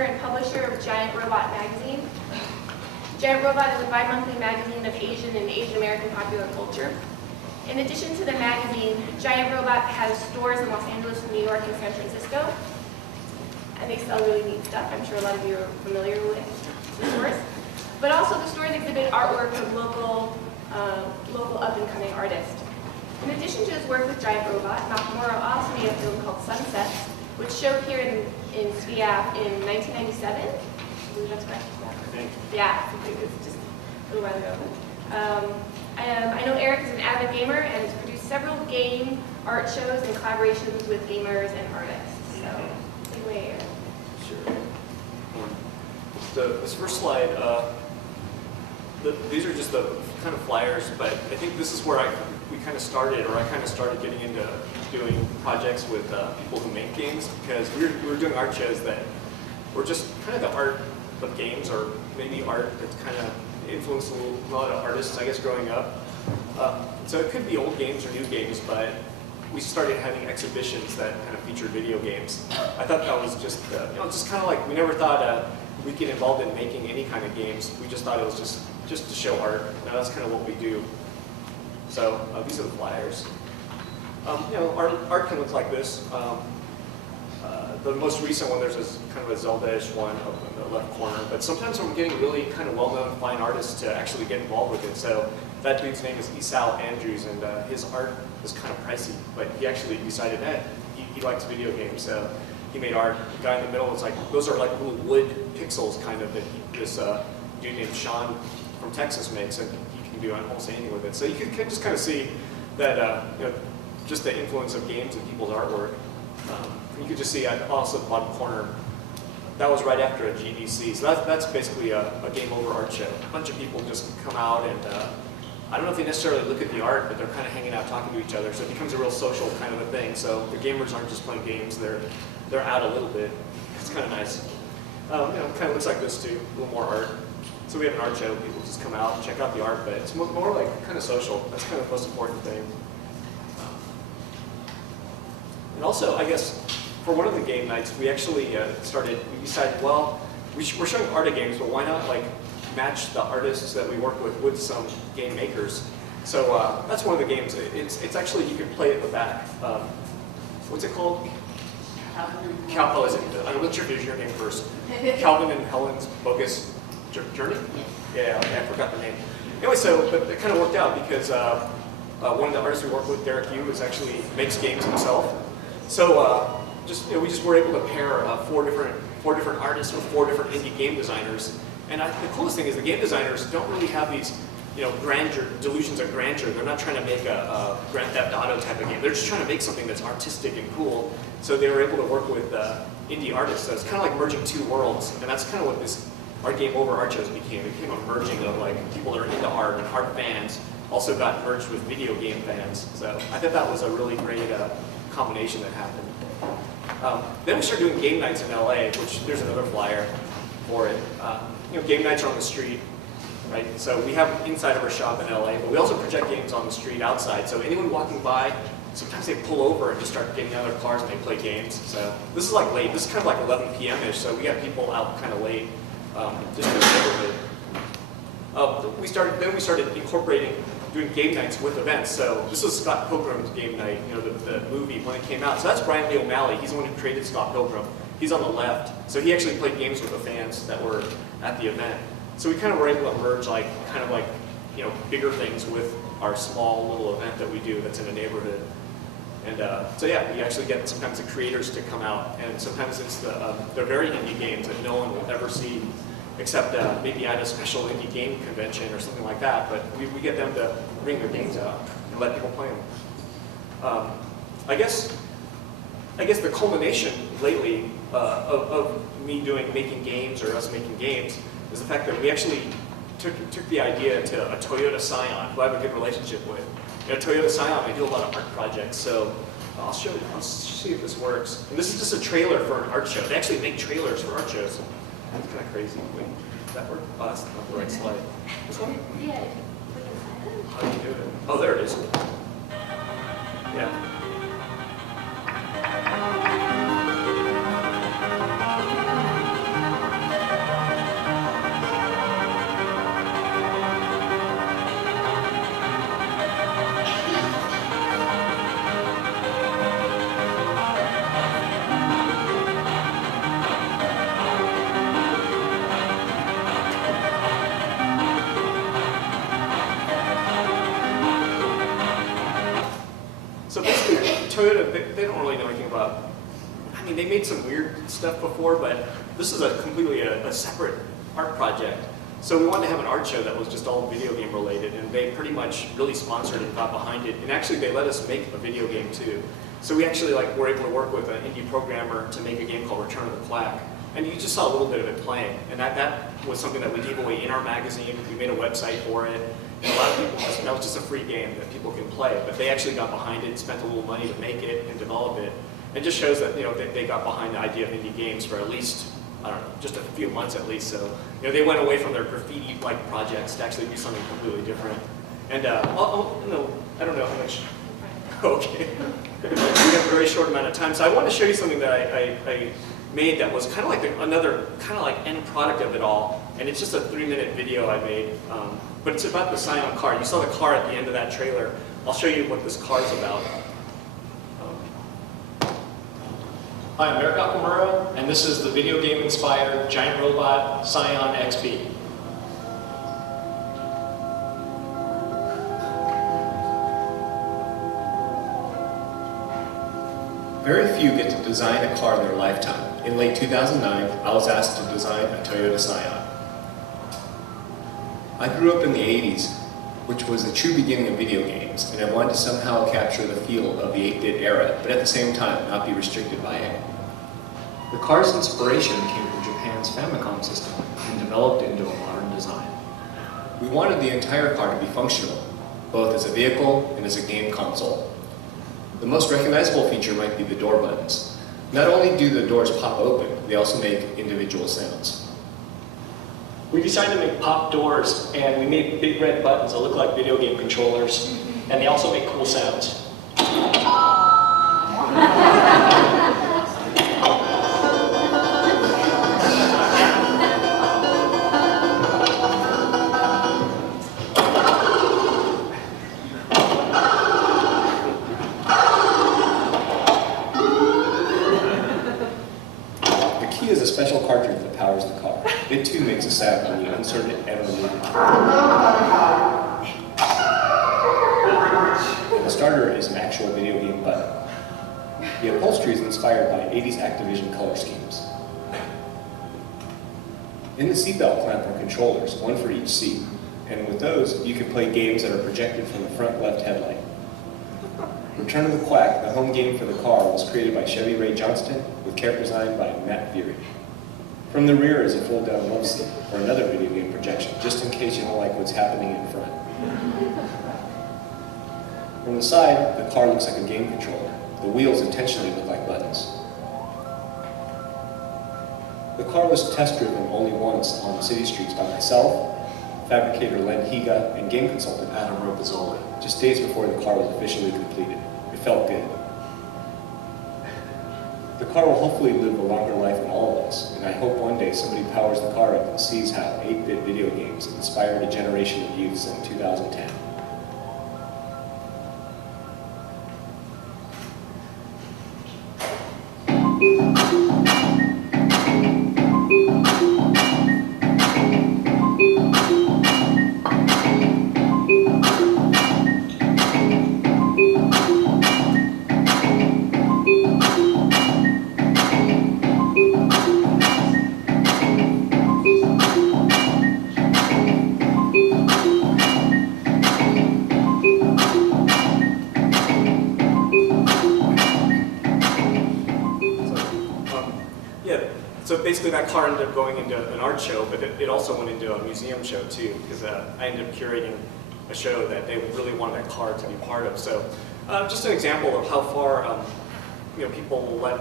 owner and publisher of Giant Robot magazine. Giant Robot is a bi-monthly magazine of Asian and Asian American popular culture. In addition to the magazine, Giant Robot has stores in Los Angeles, New York, and San Francisco. And they sell really neat stuff. I'm sure a lot of you are familiar with the stores. But also the stores exhibit artwork of local up-and-coming artists. In addition to his work with Giant Robot, Nakamura also made a film called Sunsets, which showed here in SFIAAFF in 1997. I believe that's correct. Yeah, it's just a little while ago. I know Eric is an avid gamer and has produced several game art shows and collaborations with gamers and artists. So, take away, Eric. Sure. This first slide, these are just the kind of flyers, but I think this is where we kind of started, or I kind of started getting into doing projects with people who make games, because we were doing art shows that were just kind of the art of games, or maybe art that's kind of influenced a lot of artists, I guess, growing up. So it could be old games or new games, but we started having exhibitions that kind of featured video games. I thought that was just, just kind of like, we never thought we'd get involved in making any kind of games. We just thought it was just to show art. Now that's kind of what we do. So these are the flyers. Art can look like this. The most recent one, there's this kind of a Zelda-ish one up in the left corner. But sometimes we're getting really kind of well-known fine artists to actually get involved with it. So that dude's name is Esau Andrews, and his art is kind of pricey. But he actually decided that he likes video games, so he made art. The guy in the middle is like, those are like little wood pixels kind of that this dude named Sean from Texas makes, and he can do almost anything with it. So you can just kind of see that just the influence of games in people's artwork. You can just see also at the bottom corner, that was right after a GDC. So that's basically a game over art show. A bunch of people just come out, and I don't know if they necessarily look at the art, but they're kind of hanging out talking to each other. So it becomes a real social kind of a thing. So the gamers aren't just playing games, they're out a little bit. It's kind of nice. Kind of looks like this too, a little more art. So we have an art show, people just come out and check out the art, but it's more like kind of social. That's kind of the most important thing. And also, I guess, for one of the game nights, we actually we decided, well, we're showing art of games, but why not like match the artists that we work with some game makers? So that's one of the games. It's actually, you can play it in the back. What's it called? Oh, is it? I'm not sure if it's your name first. Calvin and Helen's Bogus Journey? Yeah, okay, I forgot the name. Anyway, but it kind of worked out because one of the artists we work with, Derek Yu, actually makes games himself. So we just were able to pair four different artists with 4 different indie game designers. And the coolest thing is the game designers don't really have these delusions of grandeur. They're not trying to make a Grand Theft Auto type of game. They're just trying to make something that's artistic and cool. So they were able to work with indie artists. So it's kind of like merging 2 worlds. And that's kind of what this art game over art shows became. It became a merging of like people that are into art and art fans also got merged with video game fans. So I thought that was a really great combination that happened. Then we started doing game nights in LA, which there's another flyer for it. Game nights are on the street, right? So we have inside of our shop in LA, but we also project games on the street outside. So anyone walking by, sometimes they pull over and just start getting out of their cars and they play games. So this is like late. This is kind of like 11 p.m.-ish. So we got people out kind of late, just in the neighborhood. We started incorporating doing game nights with events. So this was Scott Pilgrim's game night, the movie when it came out. So that's Brian Lee O'Malley. He's the one who created Scott Pilgrim. He's on the left. So he actually played games with the fans that were at the event. So we kind of were able to merge bigger things with our small little event that we do that's in a neighborhood. And so yeah, we actually get sometimes the creators to come out, and sometimes it's they're very indie games that no one will ever see, except maybe at a special indie game convention or something like that. But we get them to bring their games out and let people play them. I guess the culmination lately of me making games, or us making games, is the fact that we actually took the idea to a Toyota Scion, who I have a good relationship with. Toyota Scion, I do a lot of art projects, so I'll see if this works. And this is just a trailer for an art show. They actually make trailers for art shows. That's kind of crazy. Wait, does that work? Oh, that's not the right slide. This one? Yeah. How do you do it? Oh, there it is. Yeah. Toyota, they don't really know anything about, I mean, they made some weird stuff before, but this is a completely a separate art project. So we wanted to have an art show that was just all video game related, and they pretty much really sponsored and got behind it. And actually, they let us make a video game too. So we actually were able to work with an indie programmer to make a game called Return of the Quack. And you just saw a little bit of it playing. And that was something that we gave away in our magazine. We made a website for it. And a lot of people, that was just a free game that people can play. But they actually got behind it, spent a little money to make it and develop it. It just shows that they got behind the idea of indie games for at least, I don't know, just a few months at least. So they went away from their graffiti-like projects to actually do something completely different. And I don't know how much. Okay. We have a very short amount of time, so I want to show you something that I made that was kind of like another end product of it all. And it's just a 3-minute video I made, but it's about the Scion car. You saw the car at the end of that trailer. I'll show you what this car is about. Hi, I'm Nakamura, and this is the video game-inspired giant robot Scion XB. Very few get to design a car in their lifetime. In late 2009, I was asked to design a Toyota Scion. I grew up in the 80s, which was the true beginning of video games, and I wanted to somehow capture the feel of the 8-bit era, but at the same time not be restricted by it. The car's inspiration came from Japan's Famicom system and developed into a modern design. We wanted the entire car to be functional, both as a vehicle and as a game console. The most recognizable feature might be the door buttons. Not only do the doors pop open, they also make individual sounds. We decided to make pop doors, and we made big red buttons that look like video game controllers, and they also make cool sounds. Is a special cartridge that powers the car. It too makes a sound when you insert it and remove it. And the starter is an actual video game button. The upholstery is inspired by 80s Activision color schemes. In the seatbelt clamp are controllers, one for each seat. And with those, you can play games that are projected from the front left headlight. Return of the Quack, the home game for the car, was created by Chevy Ray Johnston with character design by Matt Fury. From the rear is a fold-down love seat or another video game projection, just in case you don't like what's happening in front. From the side, the car looks like a game controller. The wheels intentionally look like buttons. The car was test-driven only once on city streets by myself, fabricator Len Higa, and game consultant Adam Ropazzoli, just days before the car was officially completed. It felt good. The car will hopefully live a longer life than all of us, and I hope one day somebody powers the car up and sees how 8-bit video games inspired a generation of youths in 2010. So basically that car ended up going into an art show, but it also went into a museum show too, because I ended up curating a show that they really wanted that car to be part of. So just an example of how far people will let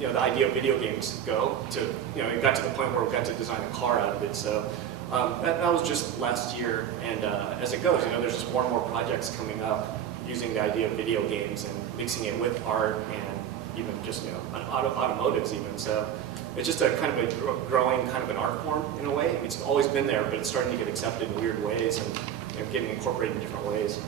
the idea of video games go to, it got to the point where we got to design a car out of it. So that was just last year, and as it goes, there's just more and more projects coming up using the idea of video games and mixing it with art and even just automotives even. So it's just a kind of a growing an art form in a way. It's always been there, but it's starting to get accepted in weird ways and getting incorporated in different ways.